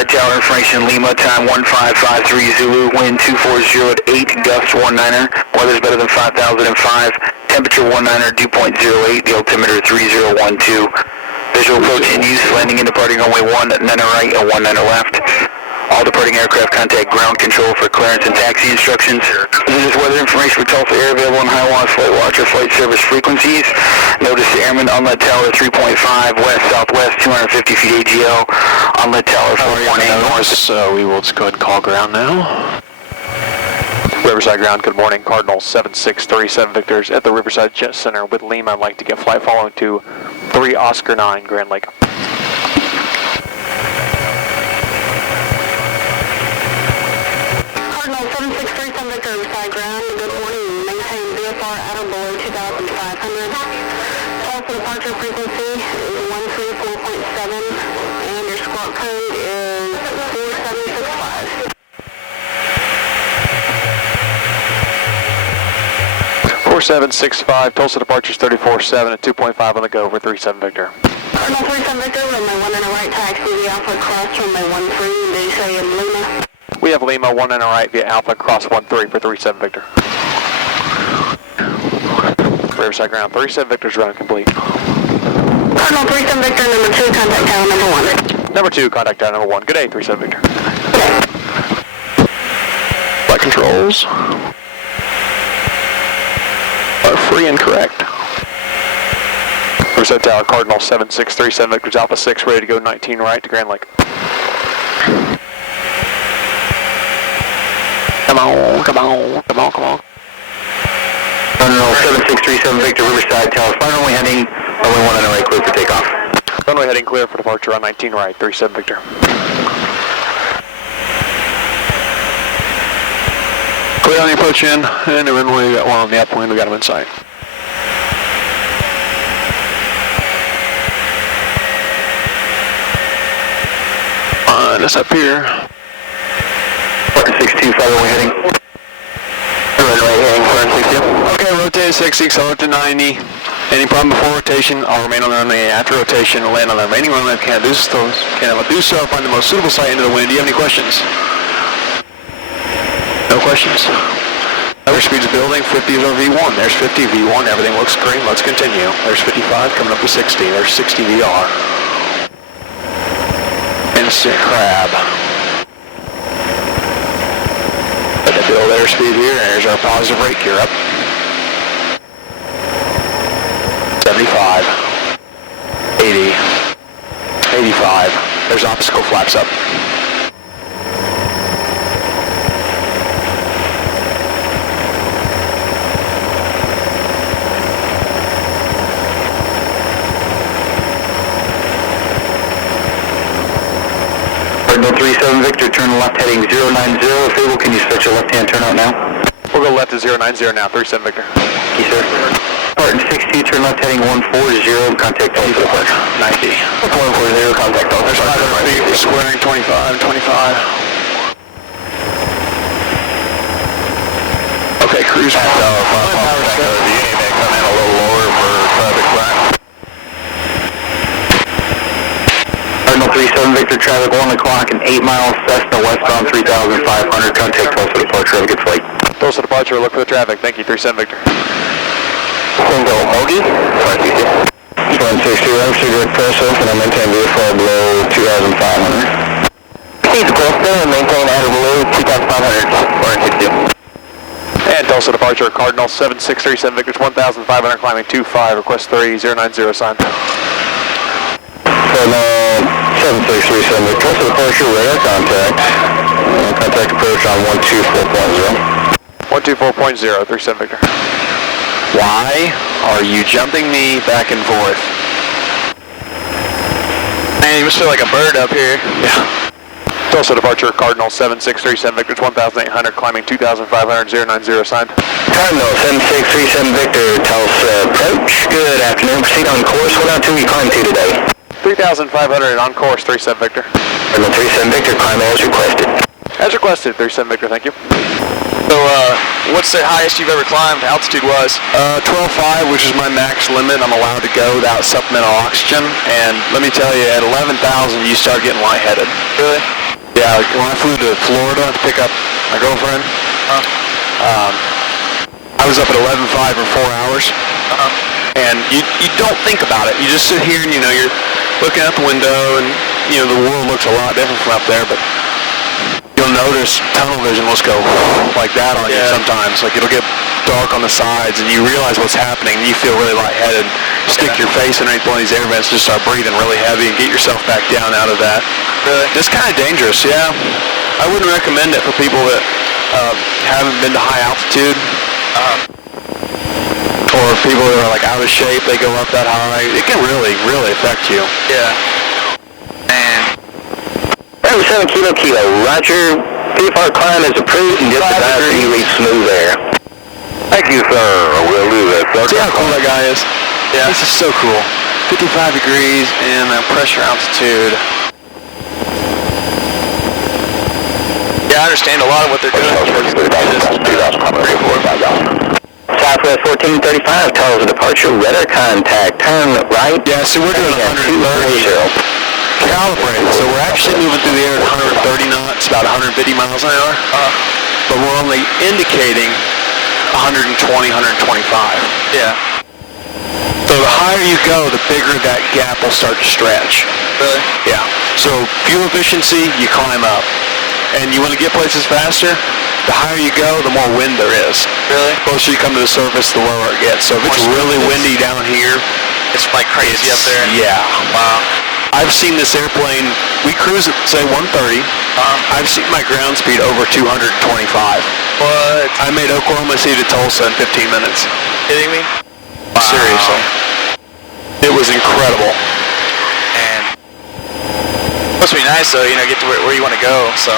Riverside Tower information, Lima, time 1553 Zulu, wind 240 at 8, gust 19er, weather's better than 5005, temperature 19er, dew point 08, the altimeter 3012. Visual approach in use, landing and departing runway 19 right and 19 left. All departing aircraft contact ground control for clearance and taxi instructions. This is weather information for Tulsa Air available on Hiawassee Flight Watcher flight service frequencies. Notice Airman Unlet Tower 3.5 west-southwest 250 feet AGL. Unlet Tower 418 north. So we will just go ahead and call ground now. Riverside Ground, good morning. Cardinal 7637 Victor's at the Riverside Jet Center with Lima. I'd like to get flight following to 3 Oscar 9 Grand Lake. Cardinal 7637 Victor, Riverside Ground, good morning. Maintain VFR at or below 2,500. Tulsa departure frequency is 134.7 and your squawk code is 4765. 4765, Tulsa departures 34-7 at 2.5 on the go for 37 Victor. Cardinal 37 Victor, runway 1 and a right taxi via Alpha Cross, runway 13, did you say in Lima? We have Lima 1 and a right via Alpha Cross 13 for 37 Victor. Riverside Ground, 37 Victor's run complete. Cardinal 37 Victor, number 2, contact tower number 1. Number 2, contact tower number 1. Good day, 37 Victor. Flight controls are free and correct. Riverside Tower, Cardinal 7637 Victor's Alpha 6, ready to go 19 right to Grand Lake. Come on, come on, come on, come on. Cardinal 7637 Victor, Riverside Tower, final runway heading, runway 1 and a right, clear for takeoff. Runway heading clear for departure on 19 right, 37 Victor. Clear on the approach in, and the runway, we got one on the upwind, we got him in sight. Us up here. 625 runway heading. Runway heading, 462. Okay, rotate 60, accelerate to 90. Any problem before rotation, I'll remain on the runway. After rotation, I'll land on the remaining runway. Can't do so, find the most suitable site into the wind. Do you have any questions? No questions? Average speed's building, 50 is over V1. There's 50 V1, everything looks green. Let's continue. There's 55 coming up to 60. There's 60 VR. Instant crab. Let the build airspeed here, and there's our positive brake gear up. 75. 80. 85. There's obstacle flaps up. Cardinal 37 Victor, turn left heading 090. If able, can you start your left-hand turnout now? We'll go left to 090 now, 37 Victor. Yes, sir. Spartan 60, turn left heading 140, contact Tulsa departure. 90. 140, contact Tulsa There's 500 feet, we're squaring 25, 25. Okay, cruise power. Come in a little lower for traffic flat. Cardinal 37 Victor, traffic 1 o'clock and 8 miles, Cessna westbound 3,500, contact Tulsa departure, have a good flight. Tulsa departure, look for the traffic. Thank you, 37 Victor. Single Hoagie, 560. 160, I'm cigarette process and I maintain VFR below 2,500. Proceed to Costa and maintain at or below 2,500, 460. And Tulsa departure, Cardinal 7637 Victor's 1,500, climbing 25, request 3090 sign. Cardinal 7637 Victor, Tulsa departure, radar contact. Contact approach on 124.0. 124.0, 37 Victor. Why are you jumping me back and forth? Man, you must feel like a bird up here. Yeah. Tulsa departure, Cardinal 7637 Victor's 1,800, climbing 2,500, 090 sign. Cardinal 7637 Victor, Tulsa approach. Good afternoon. Proceed on course. What altitude you climb to today? 3,500 on course, 37 Victor. Cardinal 37 Victor, climb as requested. As requested, 37 Victor, thank you. So, what's the highest you've ever climbed, altitude-wise? 12.5, which is my max limit. I'm allowed to go without supplemental oxygen. And let me tell you, at 11,000, you start getting lightheaded. Really? Yeah, like when I flew to Florida to pick up my girlfriend, I was up at 11.5 for 4 hours. And you don't think about it. You just sit here and, you're looking out the window and, the world looks a lot different from up there, but you'll notice tunnel vision will just go like that on you sometimes. Like it'll get dark on the sides and you realize what's happening and you feel really lightheaded. Stick your face underneath one of these air vents, just start breathing really heavy and get yourself back down out of that. It's kind of dangerous, yeah. I wouldn't recommend it for people that haven't been to high altitude. Or people that are like out of shape, they go up that high. It can really, really affect you. Yeah. And 7 Kilo Kilo, Roger. PFR climb is approved and just about to reach smooth air. Thank you, sir. We'll do that, sir. See how cool that guy is? Yeah. This is so cool. 55 degrees and pressure altitude. Yeah, I understand a lot of what they're doing. Southwest 1435, Tulsa departure, radar contact, turn right. Yeah, so we're doing 130 calibrated, so we're actually moving through the air at 130 knots, about 150 miles an hour, but we're only indicating 120, 125. Yeah. So the higher you go, the bigger that gap will start to stretch. Really? Yeah. So fuel efficiency, you climb up. And you want to get places faster, the higher you go, the more wind there is. Really? The closer you come to the surface, the lower it gets. So if it's really windy down here, it's like crazy up there. Yeah. Wow. I've seen this airplane, we cruise at, say, 130. I've seen my ground speed over 225. What? I made Oklahoma City to Tulsa in 15 minutes. Kidding me? Wow. Seriously. It was incredible. And must be nice, though, get to where you want to go, so.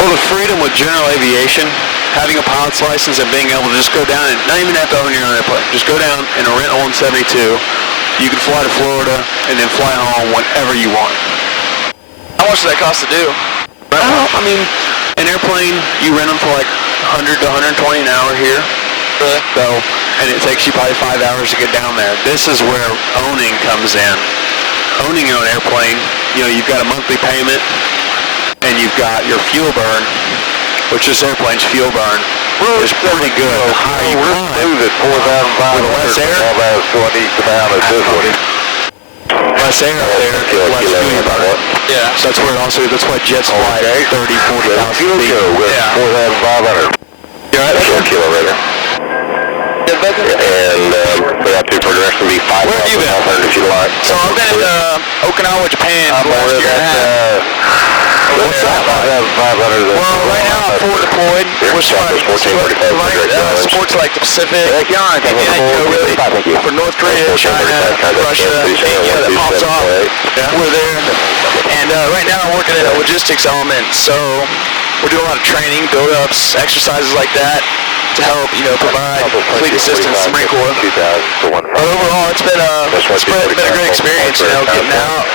Well, the freedom with general aviation, having a pilot's license and being able to just go down and not even have to own your own airplane. Just go down and rent a 172. You can fly to Florida and then fly home whenever you want. How much does that cost to do? I mean, an airplane, you rent them for like 100 to 120 an hour here. Really? So, and it takes you probably 5 hours to get down there. This is where owning comes in. Owning your own airplane, you've got a monthly payment and you've got your fuel burn, which this airplane's fuel burn is pretty good. The higher you climb, at 4,500. less air. That's what needs to down at this one. Less air up there, less fuel burn. Yeah. So that's why jets fly at 30, 40,000 feet. Yeah. 4,500. You all right? 4 kilo radar. And we have to progress to be 5,500 if you like. So I've been in Okinawa, Japan for the last year and a half. What's that? 5,500. Well, right now I'm forward deployed. We're sports like the Pacific, really for North Korea, China, Russia, India that pops off. We're there. And right now I'm working at a logistics element, so we're doing a lot of training, build-ups, exercises like that to help, provide complete assistance to Marine Corps. But overall, it's been a great experience, getting out.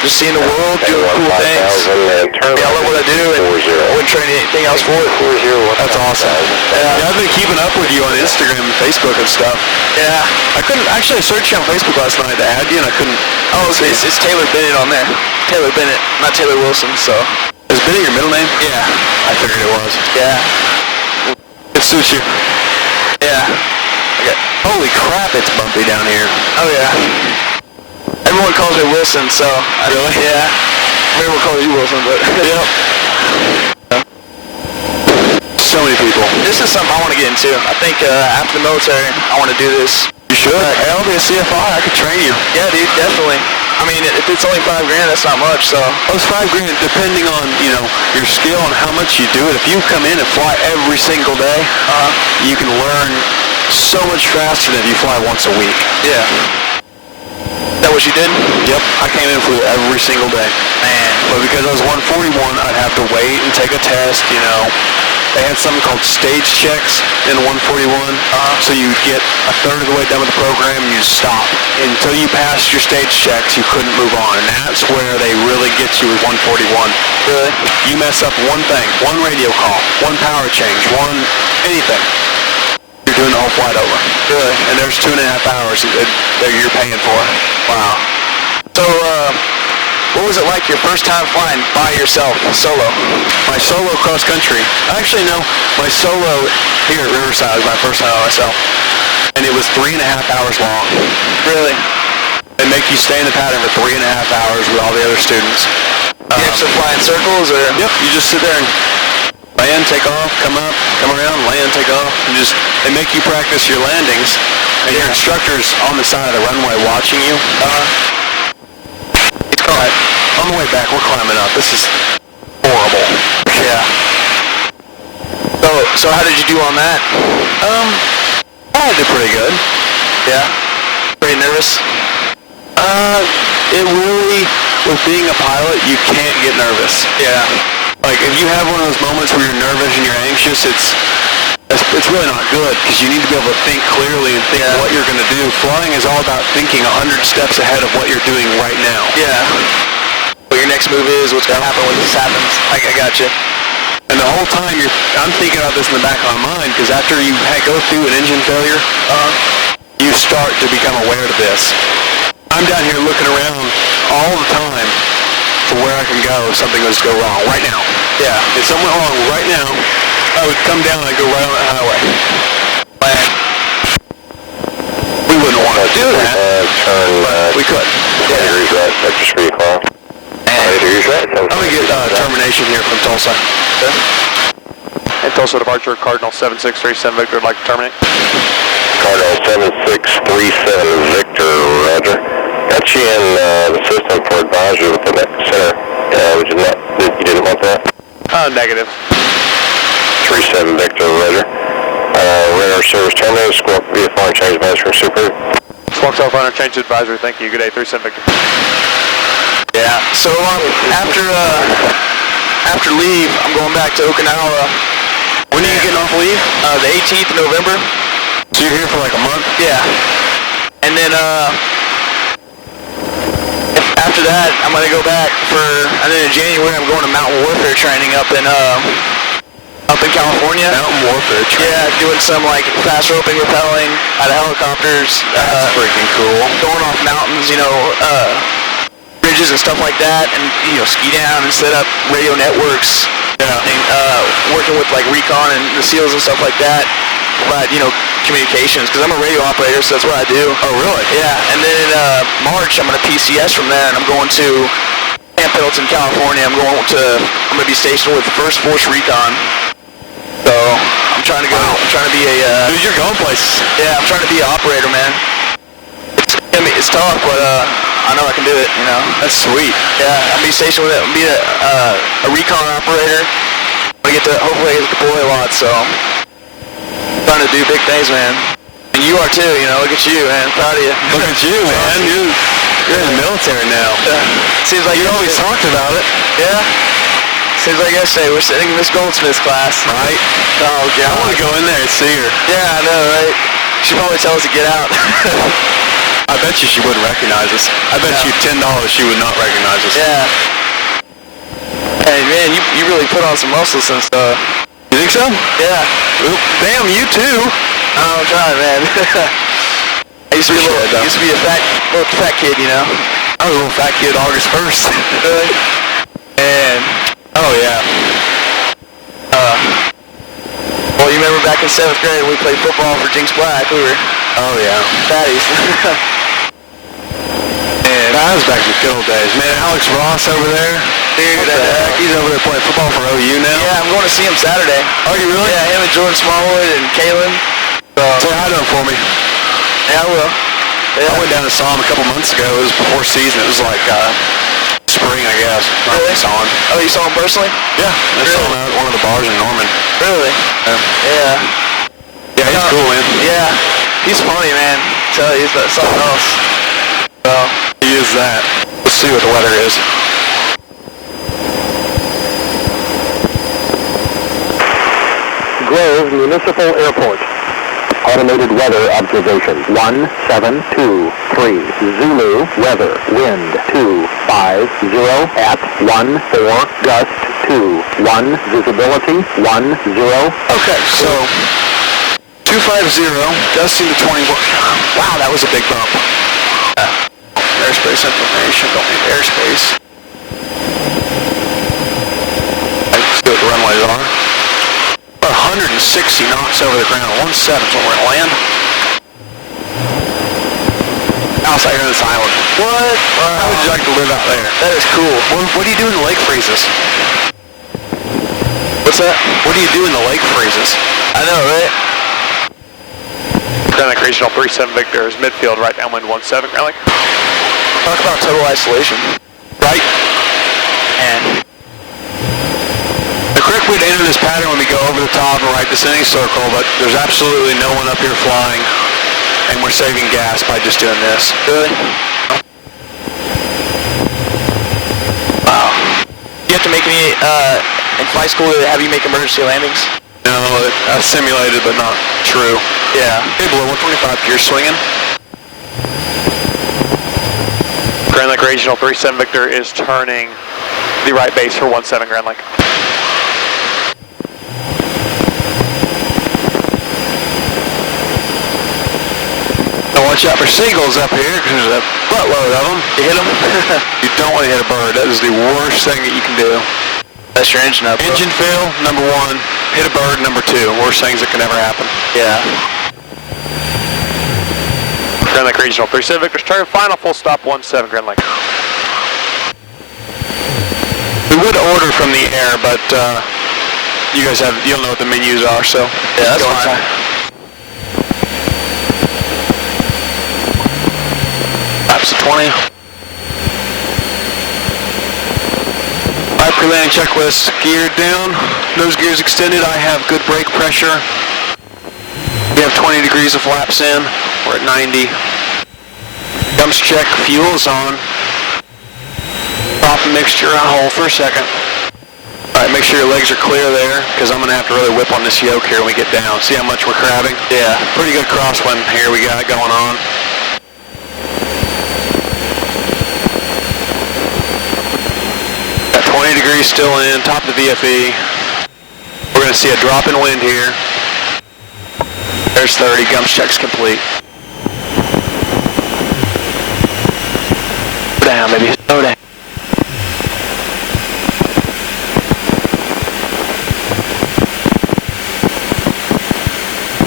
Just seeing the world, doing cool things. I love what I do and I wouldn't trade anything else for it. That's awesome. Yeah, I've been keeping up with you on Instagram and Facebook and stuff. Yeah. I searched you on Facebook last night to add you and I couldn't. Oh, it's Taylor Bennett on there. Taylor Bennett, not Taylor Wilson, so. Is Bennett your middle name? Yeah. I figured it was. Yeah. It suits you. Yeah. Okay. Holy crap, it's bumpy down here. Oh yeah. Everyone calls me Wilson, so. Really? Yeah. Everyone calls you Wilson, but. Yep. So many people. This is something I want to get into. I think after the military, I want to do this. You should. Hey, I'll be a CFI. I could train you. Yeah, dude, definitely. I mean, if it's only $5,000, that's not much, so. Oh, it's $5,000 depending on, your skill and how much you do it. If you come in and fly every single day, you can learn so much faster than if you fly once a week. Yeah. Is that what you did? Yep. I came in and flew every single day. Man. But because I was 141, I'd have to wait and take a test, They had something called stage checks in 141. So you get a third of the way done with the program and you stop. Until you passed your stage checks, you couldn't move on. And that's where they really get you with 141. Really? You mess up one thing, one radio call, one power change, anything. You're doing the whole flight over. Really? And there's 2.5 hours that you're paying for. Wow. So, what was it like your first time flying by yourself, solo? My solo cross country. Actually, no. My solo here at Riverside was my first time by myself. And it was 3.5 hours long. Really? They make you stay in the pattern for 3.5 hours with all the other students. You have to fly in circles, or? Yep, you just sit there and land, take off, come up, come around, land, take off. And they make you practice your landings. And your instructor's on the side of the runway watching you. Alright, on the way back, we're climbing up. This is horrible. Yeah. So how did you do on that? I did pretty good. Yeah? Pretty nervous? It really, with being a pilot, you can't get nervous. Yeah. Like, if you have one of those moments where you're nervous and you're anxious, it's really not good, because you need to be able to think clearly and think what you're going to do. Flying is all about thinking 100 steps ahead of what you're doing right now. Yeah. What your next move is, what's going to happen when this happens. I got you. And the whole time, I'm thinking about this in the back of my mind, because after you go through an engine failure, you start to become aware of this. I'm down here looking around all the time for where I can go if something was to go wrong right now. Yeah. If something went wrong right now, I would come down and I'd go right on the highway. And we wouldn't want to do that, but we could. 20 degrees right, vector speed call. 20 degrees right. I'm going to get termination here from Tulsa. Okay. And Tulsa departure, Cardinal 7637 Victor would like to terminate. Cardinal 7637 Victor, roger. Got you in the system for advisory with the next center. You didn't want that? Negative. 37 Victor, roger. Radar service terminated. Squawk VFR and change advisory from Super. Squawk cell phone, change to advisory. Thank you. Good day, 37 Victor. Yeah. So after leave, I'm going back to Okinawa. When are you getting off leave? The 18th of November. So you're here for like a month? Yeah. And then after that, I'm going to go back and then in January I'm going to mountain warfare training up in California. Mountain warfare training? Yeah, doing some like fast roping, rappelling out of helicopters. That's freaking cool. Going off mountains, bridges and stuff like that, and ski down and set up radio networks. Yeah. And working with like recon and the SEALs and stuff like that. But communications, because I'm a radio operator, so that's what I do. Oh, really? Yeah. And then in March, I'm going to PCS from there, and I'm going to Camp Pendleton, California. I'm going to be stationed with the 1st Force Recon. So I'm trying to go. I'm trying to be a. Dude, you're going places. Yeah, I'm trying to be an operator, man. It's tough, but I know I can do it. That's sweet. Yeah, I'll be stationed with it. I'll be a recon operator. I get to hopefully I get to deploy a lot. So I'm trying to do big things, man. And you are too. Look at you, man. Proud of you. Look at you, man. You're in the military now. Seems like you always talked about it. Yeah. Seems like yesterday we're sitting in Miss Goldsmith's class. Right? Oh, God. I want to go in there and see her. Yeah, I know, right? She'd probably tell us to get out. I bet you she wouldn't recognize us. I bet you $10 she would not recognize us. Yeah. Hey, man, you really put on some muscle since, You think so? Yeah. Well, damn, you too. Oh, God, man. I used to be a little fat kid, I was a little fat kid August 1st. Really? And, oh, yeah. well, you remember back in 7th grade when we played football for Jinx Black, we were, Oh, yeah. fatties. And that was back in the good old days. Man, Alex Ross over there. Dude, He's over there playing football for OU now. yeah, I'm going to see him Saturday. Oh, you really? Yeah, him and Jordan Smallwood and Kalen. Say hi to him for me. Yeah, I will. I went down and saw him a couple months ago. It was before season. It was like spring, I guess. Really? I saw him. Oh, you saw him personally? Yeah, I saw him at one of the bars in Norman. Really? Yeah. Yeah, he's cool, man. Yeah. He's funny, man. Tell you, he's something else. So, He is that. Let's see what the weather is. Grove Municipal Airport. Automated weather observation. 1723. Zulu weather. Wind 250 at 14. Gust 21. Visibility 10. Okay, so 250, gusting to 21. Wow, that was a big bump. Airspace information, don't need airspace. noise are. About 160 knots over the ground. 17 is what we're gonna land. Outside here on this island. What? How would you like to live out there? That is cool. What do you do when the lake freezes? What's that? What do you do when the lake freezes? I know, right? Ground Lake Regional 37 Victor is midfield, right downwind 17, Ground Lake. Talk about total isolation. Right. And The correct way to enter this pattern when we go over the top and right descending circle, but there's absolutely no one up here flying, and we're saving gas by just doing this. really? Wow. You have to make me, in flight school, have you make emergency landings? No, simulated but not true. Yeah. Okay, below 125, gear swinging. Grand Lake Regional 37 Victor is turning the right base for 17 Grand Lake. Now watch out for seagulls up here because there's a buttload of them. You hit them? You don't want to hit a bird. That is the worst thing that you can do. That's your engine up. Engine fail, number one. Hit a bird, number two. Worst things that can ever happen. Yeah. Grand Lake Regional 37 Victor's turn. Final full stop 17 Grand Lake. We would order from the air, but you guys you don't know what the menus are, so Yeah, that's go fine. inside. Laps of 20. Alright, pre-landing checklist. Geared down, nose gears extended. I have good brake pressure. We have 20 degrees of flaps in. We're at 90. Dumps check, fuel's on. Pop mixture on hold for a second. Alright, make sure your legs are clear there, because I'm going to have to really whip on this yoke here when we get down. See how much we're crabbing? Yeah. Pretty good crosswind here we got going on. Got 20 degrees still in, top of the VFE. We're going to see a drop in wind here. There's 30, gumps check's complete. Slow down, baby, slow down.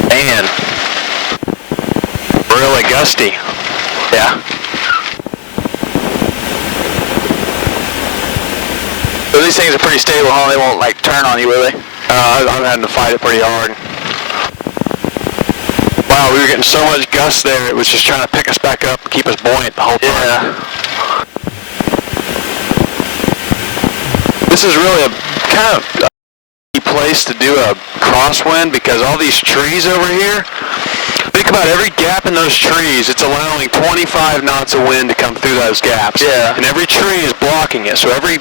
Man, really gusty. Yeah. So these things are pretty stable, huh? They won't like turn on you, will they? I'm having to fight it pretty hard. Wow, we were getting so much gust there, it was just trying to pick us back up and keep us buoyant the whole time. Yeah. This is really a kind of a place to do a crosswind because all these trees over here, think about every gap in those trees, it's allowing 25 knots of wind to come through those gaps. Yeah. And every tree is blocking it, so every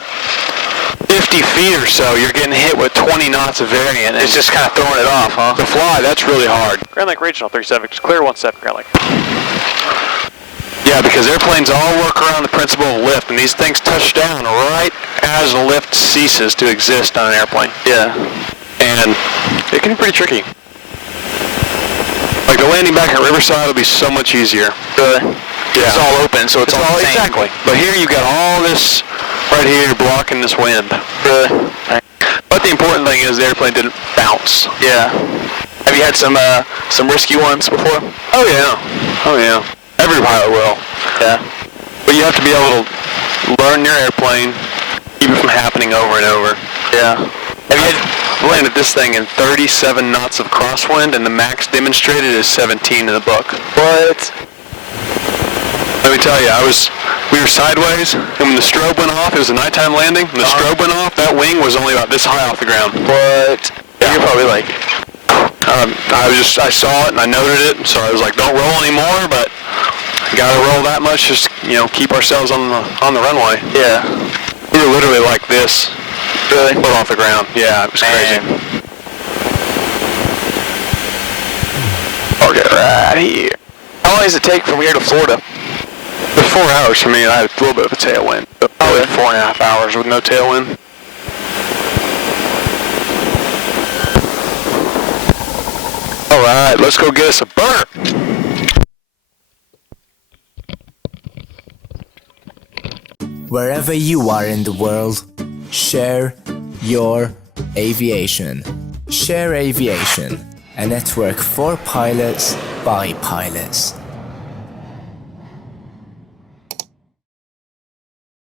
50 feet or so, you're getting hit with 20 knots of variant. It's just kind of throwing it off, huh? To fly, that's really hard. Grand Lake Regional 37, just clear 17 Grand Lake. Yeah, because airplanes all work around the principle of lift, and these things touch down right as the lift ceases to exist on an airplane. Yeah. And it can be pretty tricky. Like the landing back at Riverside will be so much easier. Good. Yeah. It's all open, so it's all the same. Exactly. But here you got all this right here blocking this wind. Good. But the important thing is the airplane didn't bounce. Yeah. Have you had some risky ones before? Oh yeah. Oh yeah. Every pilot will. Yeah. But you have to be able to learn your airplane, keep it from happening over and over. Yeah. Have you landed this thing in 37 knots of crosswind, and the max demonstrated is 17 in the book. What? Let me tell you, we were sideways, and when the strobe went off, it was a nighttime landing. When the strobe went off, that wing was only about this high off the ground. What? Yeah. You're probably like, I saw it and I noted it, so I was like, don't roll anymore, but gotta roll that much, just keep ourselves on the runway. yeah. We were literally like this. Really? Put off the ground. Yeah, it was crazy. Man. Okay, right here. How long does it take from here to Florida? The 4 hours for me, I had a little bit of a tailwind. Probably 4.5 hours with no tailwind. Alright, let's go get us a burner. Wherever you are in the world, share your Aviation. Share Aviation, a network for pilots by pilots.